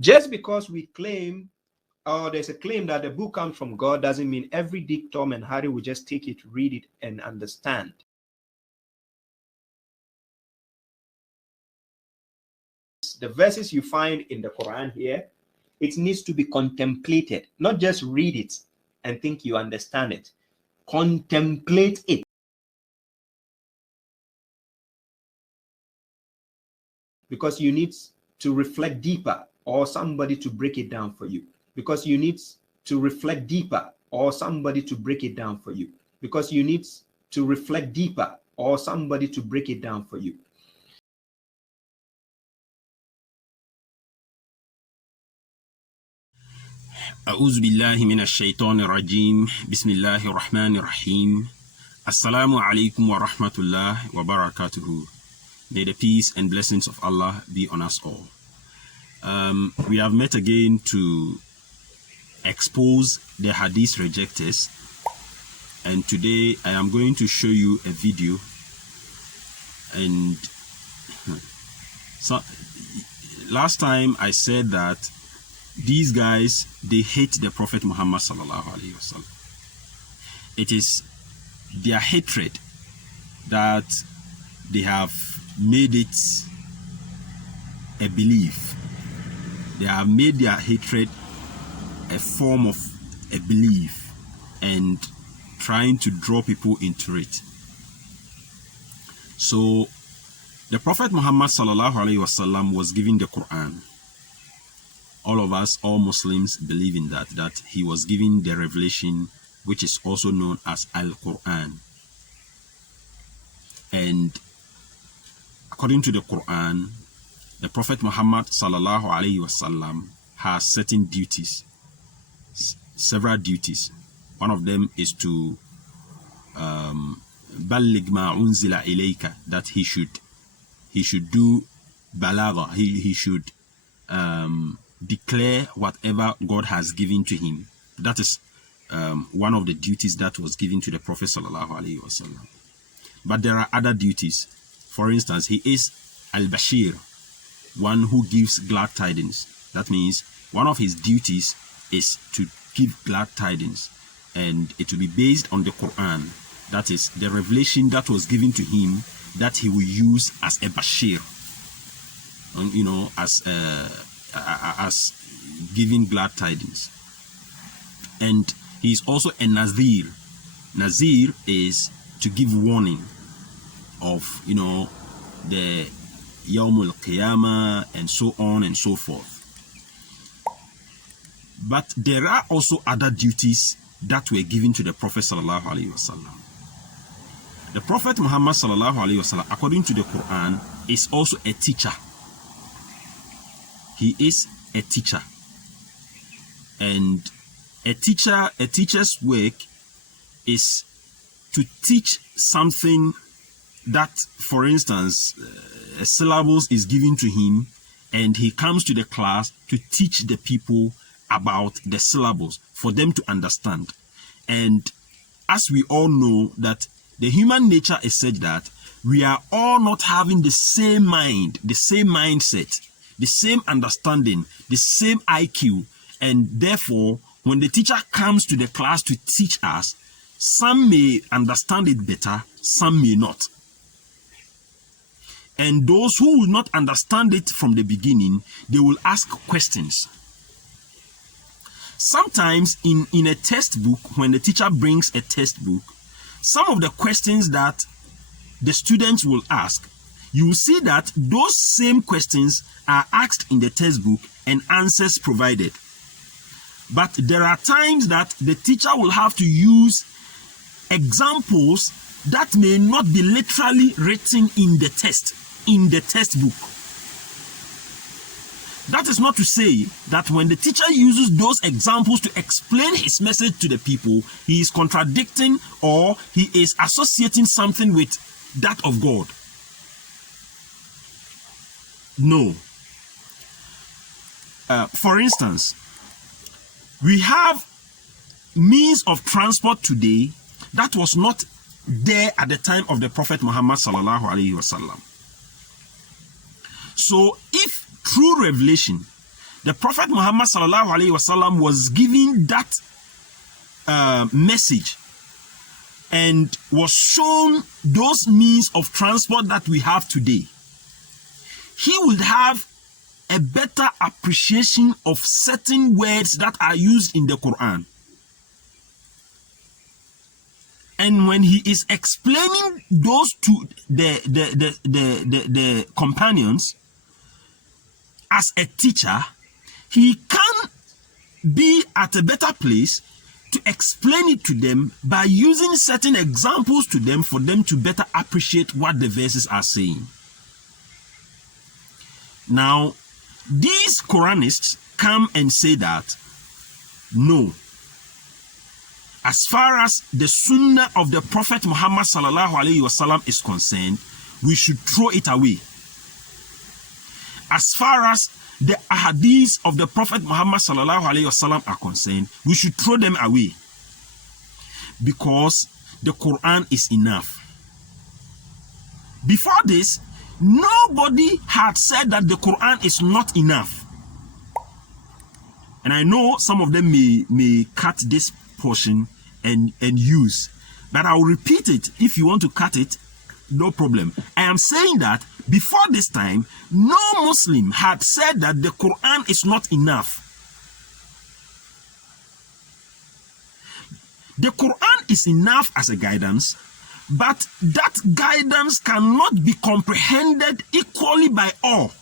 Just because we claim, or there's a claim that the book comes from God, doesn't mean every Dick, Tom, and Harry will just take it, read it, and understand. The verses you find in the Quran here, it needs to be contemplated, not just read it and think you understand it. Contemplate it. Because you need to reflect deeper, or somebody to break it down for you. Because you need to reflect deeper, or somebody to break it down for you. Because you need to reflect deeper, or somebody to break it down for you. أعوذ بالله من الشيطان الرجيم بسم الله الرحمن الرحيم السلام عليكم ورحمة الله وبركاته. May the peace and blessings of Allah be on us all. We have met again to expose the hadith rejectors, and today I am going to show you a video. And so last time I said that these guys, they hate the Prophet Muhammad sallallahu alaihi wasallam. It is their hatred that they have made it a belief. They have made their hatred a form of a belief and trying to draw people into it. So the Prophet Muhammad sallallahu alaihi wasallam was given the Quran. All of us, all Muslims, believe in that he was given the revelation, which is also known as Al-Quran. And according to the Quran, the Prophet Muhammad sallallahu alaihi wasallam has certain duties, several duties. One of them is to balligh ma unzila ilayka, that he should do balagha. He should declare whatever God has given to him. That is one of the duties that was given to the Prophet sallallahu alaihi wasallam. But there are other duties. For instance, he is al-Bashir, one who gives glad tidings. That means one of his duties is to give glad tidings, and it will be based on the Quran. That is the revelation that was given to him, that he will use as a Bashir, you know, as giving glad tidings. And he is also a Nazir. Nazir is to give warning of, you know, the Yawmul Qiyamah and so on and so forth. But there are also other duties that were given to the Prophet sallallahu alaihi wasallam. The Prophet Muhammad sallallahu alaihi wasallam, according to the Quran, is also a teacher. He is a teacher, and a teacher's work is to teach something that, for instance, a syllabus is given to him, and he comes to the class to teach the people about the syllabus for them to understand. And as we all know, that the human nature is such that we are all not having the same mind, the same mindset, the same understanding, the same IQ, and therefore when the teacher comes to the class to teach us, some may understand it better, some may not. And those who will not understand it from the beginning, they will ask questions. Sometimes in a textbook, when the teacher brings a textbook, some of the questions that the students will ask, you will see that those same questions are asked in the textbook and answers provided. But there are times that the teacher will have to use examples that may not be literally written in the textbook. That is not to say that when the teacher uses those examples to explain his message to the people, he is contradicting or he is associating something with that of God. No. For instance, we have means of transport today that was not there at the time of the Prophet Muhammad sallallahu alaihi wasallam. So if through revelation the Prophet Muhammad sallallahu alaihi wasallam was giving that message and was shown those means of transport that we have today, he would have a better appreciation of certain words that are used in the Quran. And when he is explaining those to the companions as a teacher, he can be at a better place to explain it to them by using certain examples to them for them to better appreciate what the verses are saying. Now, these Quranists come and say that, no, as far as the Sunnah of the Prophet Muhammad sallallahu alaihi wasallam is concerned, we should throw it away. As far as the ahadith of the Prophet Muhammad sallallahu alaihi wasallam are concerned, we should throw them away, because the Quran is enough. Before this, nobody had said that the Quran is not enough. And I know some of them may cut this portion and use, but I'll repeat it. If you want to cut it, no problem. I am saying that before this time, no Muslim had said that the Quran is not enough. The Quran is enough as a guidance, but that guidance cannot be comprehended equally by all.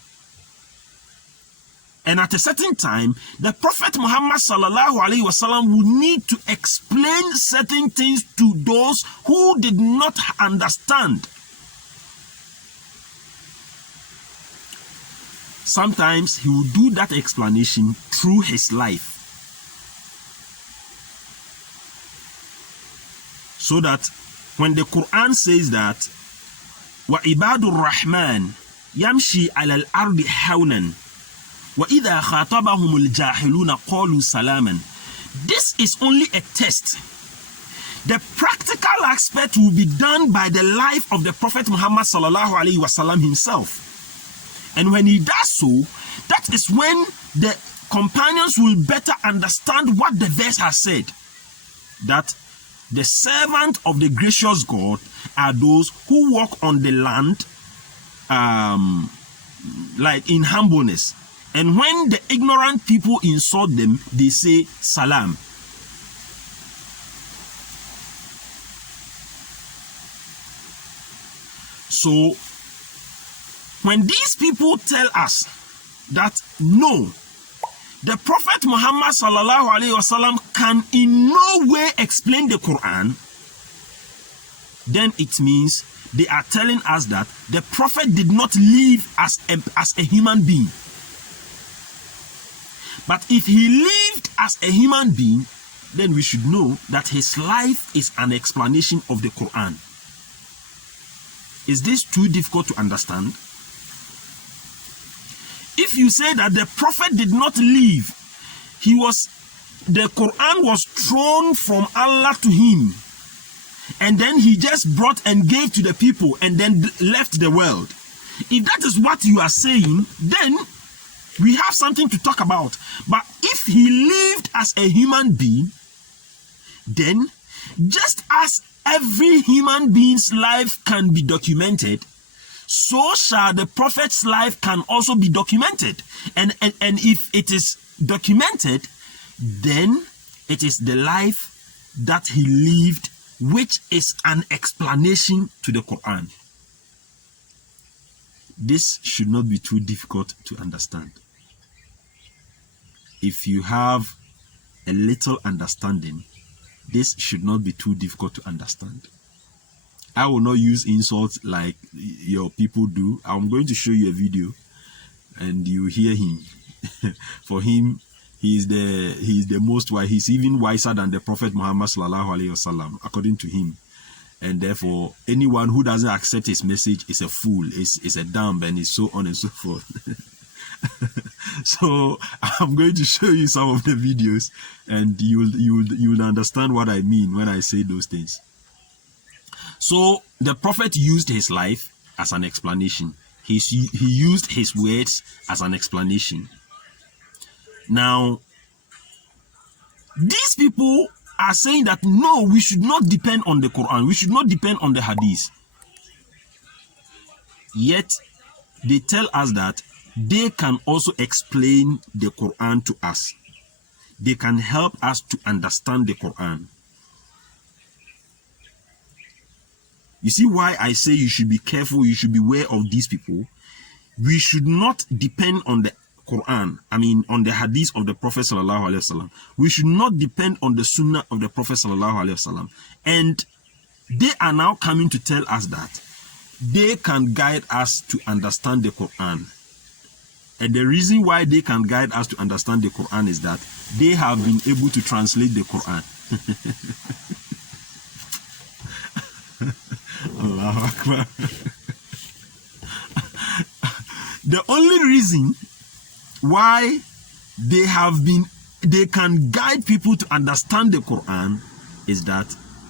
And at a certain time, the Prophet Muhammad sallallahu alaihi wasallam would need to explain certain things to those who did not understand. Sometimes he would do that explanation through his life, so that when the Quran says that wa ibadur rahman yamshi ala al-ardi hawnan wa idha khatabahumul jahiluna qalu salaman, this is only a test. The practical aspect will be done by the life of the Prophet Muhammad sallallahu alaihi wasallam himself. And when he does so, that is when the companions will better understand what the verse has said, that the servant of the gracious God are those who walk on the land like in humbleness. And when the ignorant people insult them, they say salam. So when these people tell us that no, the Prophet Muhammad sallallahu alaihi wasallam can in no way explain the Quran, then it means they are telling us that the Prophet did not live as a human being. But if he lived as a human being, then we should know that his life is an explanation of the Quran. Is this too difficult to understand? If you say that the Prophet did not live, the Quran was thrown from Allah to him, and then he just brought and gave to the people and then left the world. If that is what you are saying, then we have something to talk about. But if he lived as a human being, then just as every human being's life can be documented, so shall the Prophet's life can also be documented. And if it is documented, then it is the life that he lived, which is an explanation to the Quran. This should not be too difficult to understand. If you have a little understanding, this should not be too difficult to understand. I will not use insults like your people do. I'm going to show you a video and you hear him. For him, he is the most wise. He's even wiser than the Prophet Muhammad sallallahu alaihi wasallam, according to him. And therefore, anyone who doesn't accept his message is a fool, is a dumb, and is so on and so forth. So I'm going to show you some of the videos, and you'll understand what I mean when I say those things. So the Prophet used his life as an explanation. He used his words as an explanation. Now, these people are saying that no, we should not depend on the Quran, we should not depend on the Hadith. Yet, they tell us that they can also explain the Quran to us. They can help us to understand the Quran. You see why I say you should be careful, you should beware of these people. We should not depend on the Quran, on the hadith of the Prophet sallallahu alaihi wasallam. We should not depend on the sunnah of the Prophet sallallahu alaihi wasallam. And they are now coming to tell us that they can guide us to understand the Quran. And the reason why they can guide us to understand the Quran is that they have been able to translate the Quran. Allahu Akbar. The only reason why they can guide people to understand the Quran is that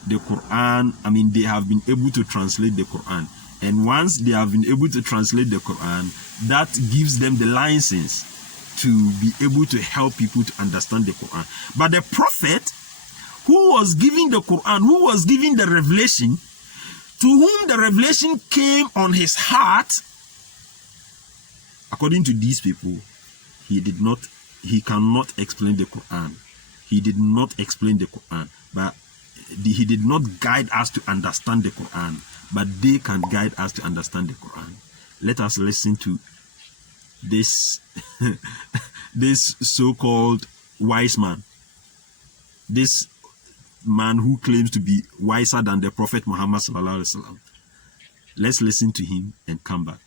the Quran, they have been able to translate the Quran. And once they have been able to translate the Quran, that gives them the license to be able to help people to understand the Quran. But the Prophet who was giving the Quran, who was giving the revelation, to whom the revelation came on his heart, according to these people, he cannot explain the Quran. He did not explain the Quran, but he did not guide us to understand the Quran, but they can guide us to understand the Quran. Let us listen to this this so-called wise man, this man who claims to be wiser than the Prophet Muhammad sallallahu alaihi wasallam. Let's listen to him and come back.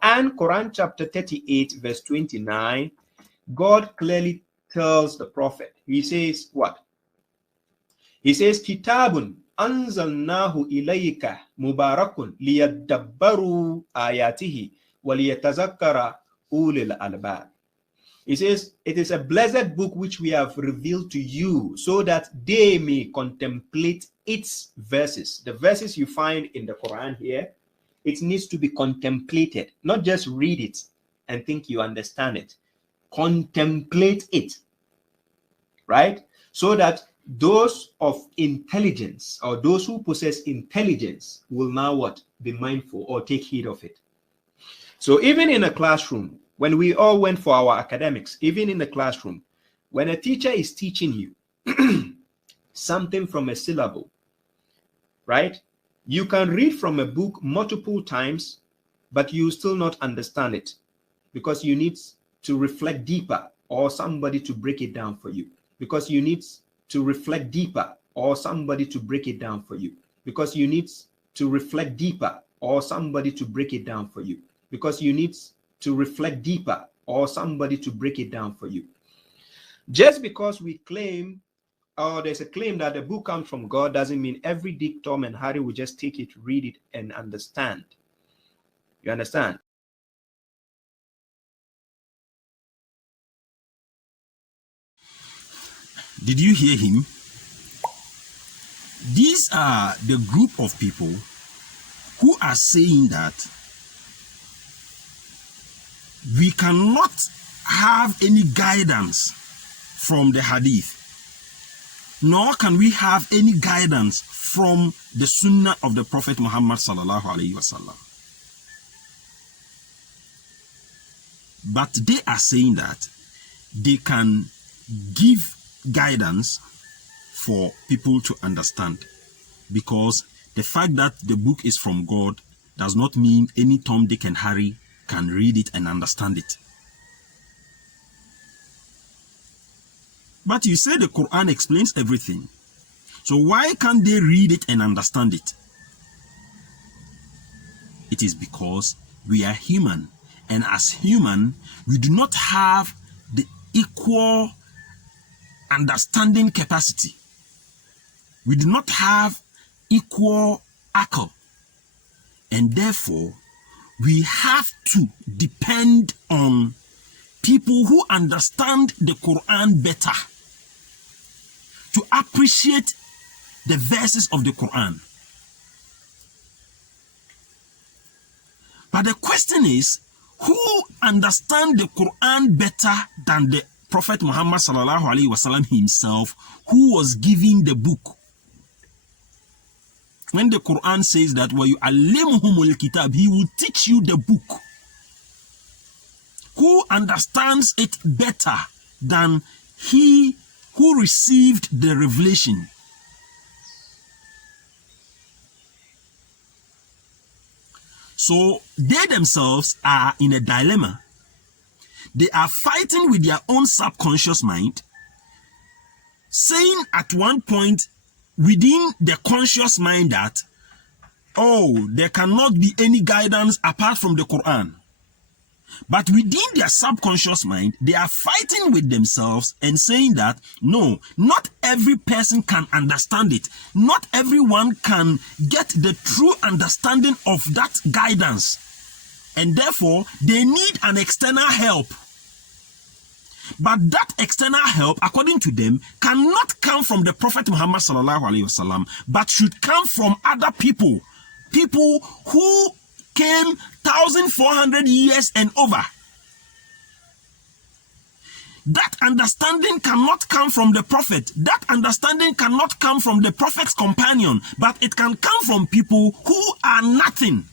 And Quran chapter 38 verse 29, God clearly tells the Prophet, he says what? He says, Kitabun anzalnahu ilayka mubarakun liyadabbaru ayatihi waliyatazakkara ulil albab. He says, it is a blessed book which we have revealed to you so that they may contemplate its verses. The verses you find in the Quran here, it needs to be contemplated, not just read it and think you understand it. Contemplate it, right? So that those of intelligence, or those who possess intelligence, will now what? Be mindful or take heed of it. So even in a classroom, when we all went for our academics, even in the classroom, when a teacher is teaching you something from a syllable, right? You can read from a book multiple times, but you still not understand it because you need to reflect deeper, or somebody to break it down for you. Because you need to reflect deeper, or somebody to break it down for you. Because you need to reflect deeper, or somebody to break it down for you. Because you need to reflect deeper, or somebody to break it down for you. Just because we claim, or there's a claim that the book comes from God, doesn't mean every Dick, Tom, and Harry will just take it, read it, and understand. You understand? Did you hear him? These are the group of people who are saying that we cannot have any guidance from the hadith, nor can we have any guidance from the sunnah of the Prophet Muhammad sallallahu alaihi wasallam. But they are saying that they can give guidance for people to understand, because the fact that the book is from God does not mean any Tom, Dick, and Harry can read it and understand it. But you say the Quran explains everything. So why can't they read it and understand it? It is because we are human, and as human, we do not have the equal understanding capacity. We do not have equal akal, and therefore we have to depend on people who understand the Quran better to appreciate the verses of the Quran. But the question is, who understands the Quran better than the Prophet Muhammad sallallahu alaihi wasallam himself, who was giving the book? When the Quran says that وَيُعَلِّمُهُمُ الْكِتَابِ, he will teach you the book. Who understands it better than he who received the revelation? So they themselves are in a dilemma. They are fighting with their own subconscious mind, saying at one point within the conscious mind that, oh, there cannot be any guidance apart from the Quran. But within their subconscious mind, they are fighting with themselves and saying that, no, not every person can understand it. Not everyone can get the true understanding of that guidance. And therefore, they need an external help. But that external help, according to them, cannot come from the Prophet Muhammad sallallahu alaihi wasallam, but should come from other people. People who came 1,400 years and over. That understanding cannot come from the Prophet. That understanding cannot come from the Prophet's companion, but it can come from people who are nothing.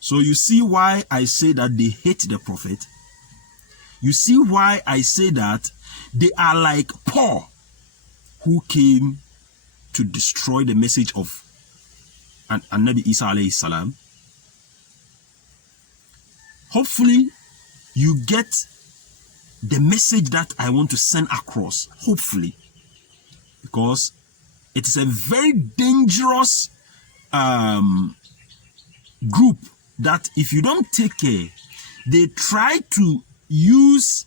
So you see why I say that they hate the Prophet. You see why I say that they are like Paul, who came to destroy the message of Nabi Isa alayhi salam. Hopefully, you get the message that I want to send across. Hopefully, because it is a very dangerous group that if you don't take care, they try to use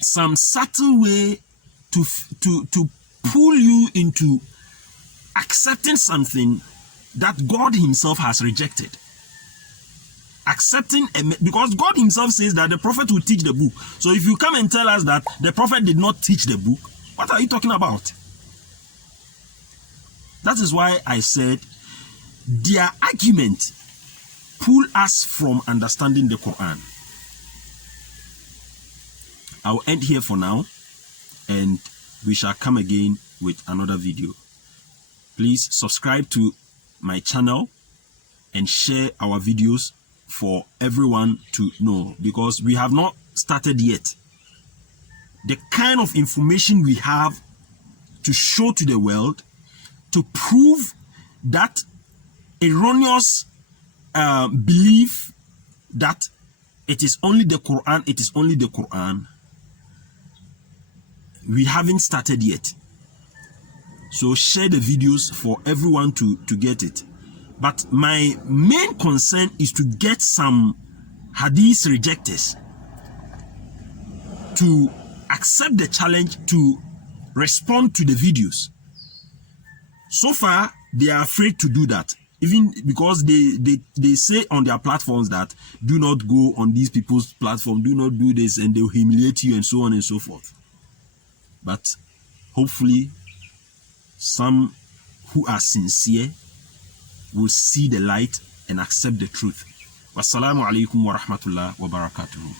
some subtle way to pull you into accepting something that God himself has rejected. Accepting, because God himself says that the prophet will teach the book. So if you come and tell us that the prophet did not teach the book, what are you talking about? That is why I said their argument pull us from understanding the Quran. I will end here for now, and we shall come again with another video. Please subscribe to my channel and share our videos for everyone to know, because we have not started yet. The kind of information we have to show to the world to prove that erroneous belief that it is only the Quran, it is only the Quran, we haven't started yet. So share the videos for everyone to get it. But my main concern is to get some hadith rejectors to accept the challenge to respond to the videos. So far, they are afraid to do that, even because they say on their platforms that do not go on these people's platform, do not do this, and they will humiliate you and so on and so forth. But hopefully, some who are sincere will see the light and accept the truth. Wassalamu alaikum wa rahmatullah wa barakatuhu.